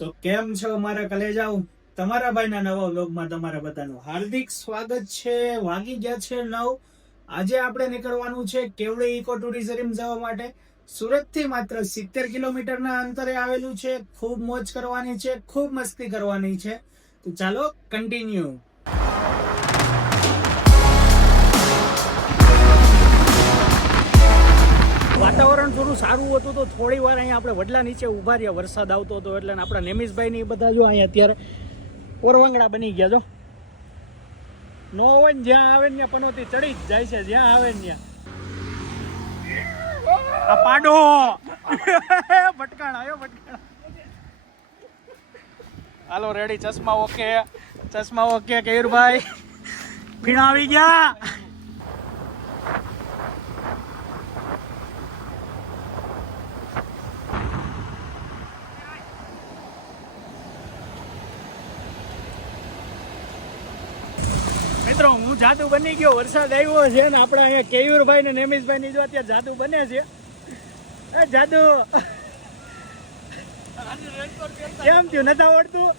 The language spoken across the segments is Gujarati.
તો કેમ છો મારા કલેજાઓ? તમારા ભાઈના નવા વ્લોગમાં તમારા બધાનું હાર્દિક સ્વાગત છે. વાગી ગયા છે 9. આજે આપણે નીકળવાનું છે કેવડી ઇકો ટુરિઝમ જવા માટે. સુરતથી માત્ર 70 કિલોમીટરના અંતરે આવેલું છે. ખૂબ મોજ કરવાની છે, ખૂબ મસ્તી કરવાની છે. તો ચાલો કન્ટિન્યુ. વાતાવરણ થોડું સારું હતું તો થોડી વાર અહીંયા આપણે વડલા નીચે ઊભા રહ્યા. વરસાદ આવતો હતો એટલે આપણા નેમિશભાઈ ની બધા જો અહીંયા અત્યારે ઓરવાંગડા બની ગયા. જો નો હોય ને જ્યાં આવે ને ત્યાં પનોતી ચડી જ જાય છે. જ્યાં આવે ને ત્યાં આ પાડો ભટકાણ આવ્યો ભટકાણ. હાલો રેડી. ચશ્મા ઓકે, ચશ્મા ઓકે. કેયુરભાઈ ફીણા આવી ગયા. મિત્રો હું જાદુ બની ગયો. વરસાદ આવ્યો છે ને આપણે અહીંયા કેયુરભાઈ ને નેમિશભાઈ ની જો અત્યારે જાદુ બને છે. એ જાદુ કેમ થયું? નથી આવડતું?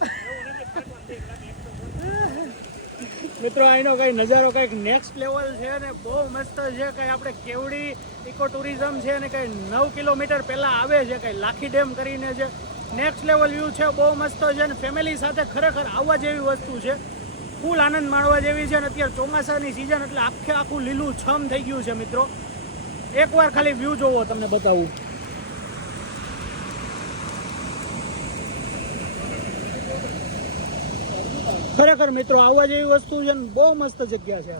મિત્રો અહીંનો કઈ નજારો કઈક નેક્સ્ટ લેવલ છે ને બહુ મસ્ત છે. કઈ આપણે કેવડી ઇકો ટુરિઝમ છે ને કઈ 9 કિલોમીટર પહેલા આવે છે. કઈ લાખી ડેમ કરીને છે. નેક્સ્ટ લેવલ વ્યૂ છે, બહુ મસ્ત છે ને ફેમિલી સાથે ખરેખર આવવા જેવી વસ્તુ છે. ફૂલ આનંદ માણવા જેવી છે. અને અત્યારે ચોમાસાની સિઝન એટલે આખું લીલું છમ થઈ ગયું છે. મિત્રો એકવાર ખાલી વ્યૂ જોવો, તમને બતાવું. ખરેખર મિત્રો આવવા જેવી વસ્તુ છે ને બહુ મસ્ત જગ્યા છે.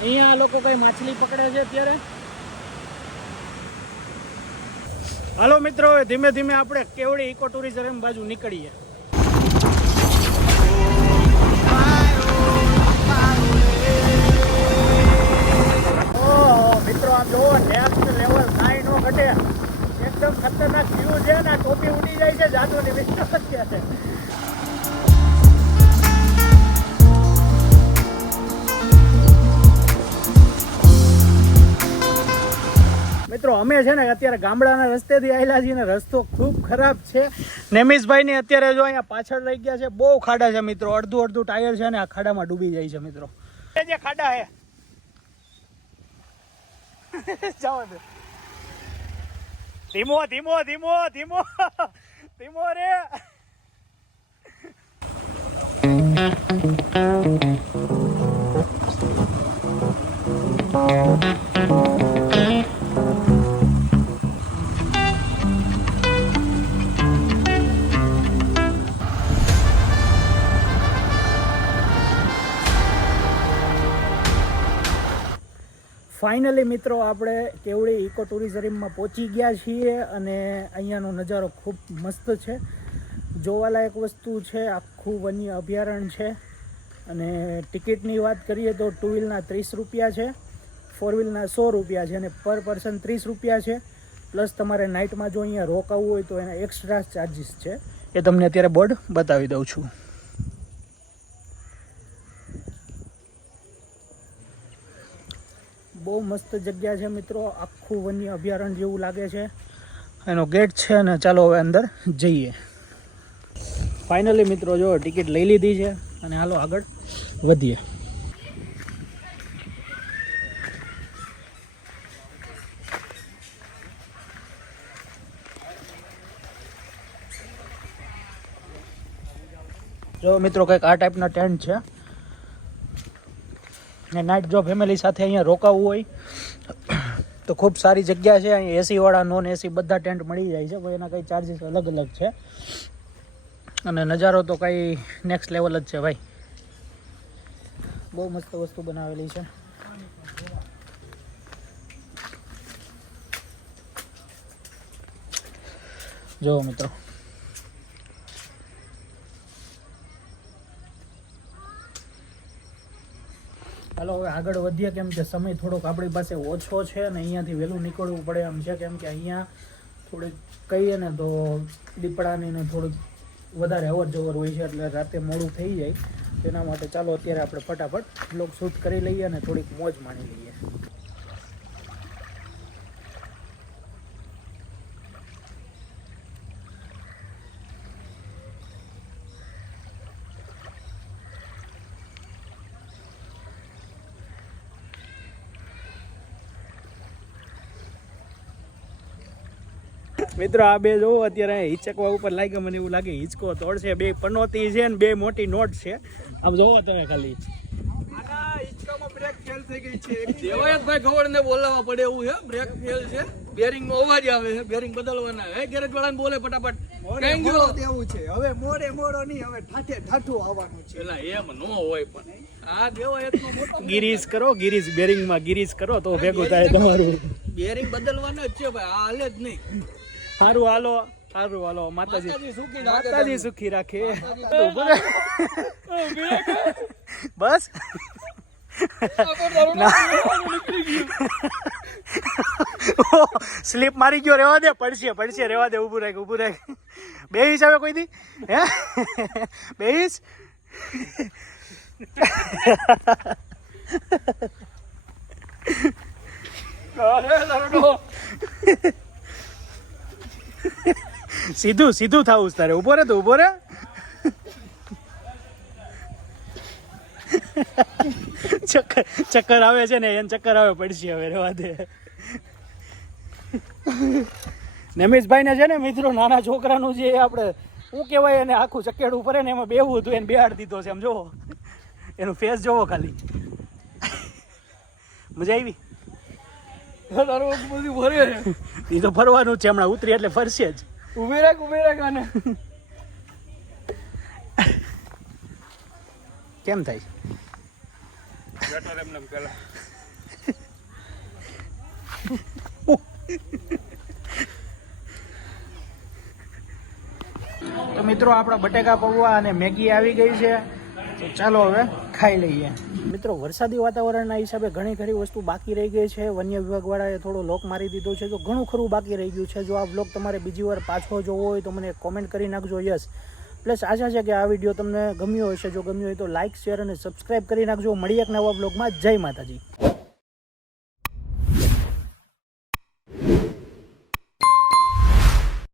અહીંયા લોકો કઈ માછલી પકડે છે અત્યારે. હાલો મિત્રો, ધીમે ધીમે આપણે કેવડી ઇકો ટુરિઝમ બાજુ નીકળીએ. ઓહો મિત્રો આમ જોવો, નેક્સ્ટ લેવલ કાંઈ નો ઘટે. એકદમ ખતરનાક વ્યૂ છે ને ટોપી ઉડી જાય છે. જાદુની વિસ્તાર છે. મિત્રો અમે છે ને અત્યારે ગામડાના રસ્તેથી આવેલા છીએ ને રસ્તો ખૂબ ખરાબ છે. નેમિશભાઈ ની અત્યારે જો અહીંયા પાછળ રહી ગયા છે. બહુ ખાડા છે મિત્રો. અડધું ટાયર છે ને આ ખાડામાં ડૂબી જાય છે મિત્રો. જે ખાડા હે જાઓ દે. ધીમો ધીમો ધીમો ધીમો ધીમો રે. ફાઇનલી મિત્રો આપણે કેવડી ઇકો ટુરિઝમમાં પહોંચી ગયા છીએ અને અહીંયાનો નજારો ખૂબ મસ્ત છે. જોવાલાયક વસ્તુ છે. આખું વન્ય અભયારણ્ય છે. અને ટિકિટની વાત કરીએ તો 2 વ્હીલના 30 રૂપિયા છે, 4 વ્હીલના 100 રૂપિયા છે અને પર પર્સન 30 રૂપિયા છે. પ્લસ તમારે નાઇટમાં જો અહીંયા રોકાવું હોય તો એના એક્સ્ટ્રા ચાર્જીસ છે. એ તમને અત્યારે બોર્ડ બતાવી દઉં છું. બહુ મસ્ત જગ્યા છે મિત્રો. આખું વન્ય અભયારણ્ય જેવું લાગે છે. એનો ગેટ છે ને ચાલો હવે અંદર જઈએ. ફાઇનલી મિત્રો જો ટિકિટ લઈ લીધી છે અને હાલો આગળ વધીએ. જો મિત્રો કંઈક આ ટાઈપના ટેન્ટ છે. નાઇટ જો ફેમિલી સાથે અહીંયા રોકાવું હોય તો ખૂબ સારી જગ્યા છે. અહીંયા એસીવાળા, નોન એસી બધા ટેન્ટ મળી જાય છે. પણ એના કંઈ ચાર્જીસ અલગ અલગ છે. અને નજારો તો કંઈ નેક્સ્ટ લેવલ જ છે ભાઈ. બહુ મસ્ત વસ્તુ બનાવેલી છે. જો મિત્રો ચાલો હવે આગળ વધીએ. કેમ કે સમય થોડોક આપણી પાસે ઓછો છે અને અહીંયાથી વહેલું નીકળવું પડે એમ છે. કેમ કે અહીંયા થોડીક કહીએ ને તો દીપડાની ને થોડુંક વધારે અવર જવર હોય છે એટલે રાતે મોડું થઈ જાય. તેના માટે ચાલો અત્યારે આપણે ફટાફટ બ્લોગ શૂટ કરી લઈએ અને થોડીક મોજ માણી લઈએ. મિત્રો આ બે જોવો અત્યારે હિચકવા ઉપર લાગે, મને એવું લાગે હિચકો તોડશે. બે પનોતી છે ને બે મોટી નોટ છે. આમ જોવો તમે ખાલી દેવાયતભાઈ ગવડને બોલાવવા પડે એવું છે. બ્રેક ફેલ છે, બેરિંગ નો અવાજ આવે છે, બેરિંગ બદલવાના. હે ગેરેજ વાળાને બોલે ફટાફટ કઈ ગયો દેવું છે. હવે મોડો નહીં, હવે ઠાઠું આવવાનું છે. પેલા એમ નો હોય પણ આ દેવાયતનો મોટો ગિરીશ કરો, ગિરીશ બેરિંગમાં ગિરીશ કરો તો ભેગું થાય તમારું. બેરિંગ બદલવાના જ છે ભાઈ, આ હાલે જ નહીં. સારું હાલો, સારું હાલો. માતાજી સુખી રાખે. બસ સ્લીપ મારી ગયો. રેવા દે, પડશે રેવા દે. ઊભું રાખ. બેહીશ હવે કોઈ દી? હે બેહીશ? સીધું થાવું તારે. ઉભો રે, ચક્કર આવે છે ને, એને ચક્કર આવે. પડશે હવે, રેવા દે. નમીશભાઈ ને છે ને મિત્રો, નાના છોકરાનું જે આપણે શું કહેવાય એને, આખું ચકેડું પડે ને એમાં બેહવું હતું, એને બેહાડ દીધો છે. આમ જોવો એનું ફેસ જોવો ખાલી. મજા આવી? બધું ભરે એ તો ફરવાનું છે, હમણાં ઉતરી એટલે ફરશે જ. ઉભી રાખ આને. કેમ થાય? તો મિત્રો આપણા બટેકા પૌવા અને મેગી આવી ગઈ છે, તો ચાલો હવે ખાઈ લઈએ. મિત્રો વરસાદી વાતાવરણના હિસાબે ઘણી ખરી વસ્તુ બાકી રહી ગઈ છે. વન્ય વિભાગવાળાએ થોડો લોક મારી દીધો છે, તો ઘણું ખરું બાકી રહી ગયું છે. જો આ બ્લોગ તમારે બીજી વાર પાછો જોવો હોય તો મને કોમેન્ટ કરી નાખજો યસ. પ્લસ આશા છે કે આ વિડીયો તમને ગમ્યો હશે. જો ગમ્યો હોય તો લાઇક, શેર અને સબસ્ક્રાઈબ કરી નાખજો. મળીએ એક નવા બ્લોગમાં. જય માતાજી.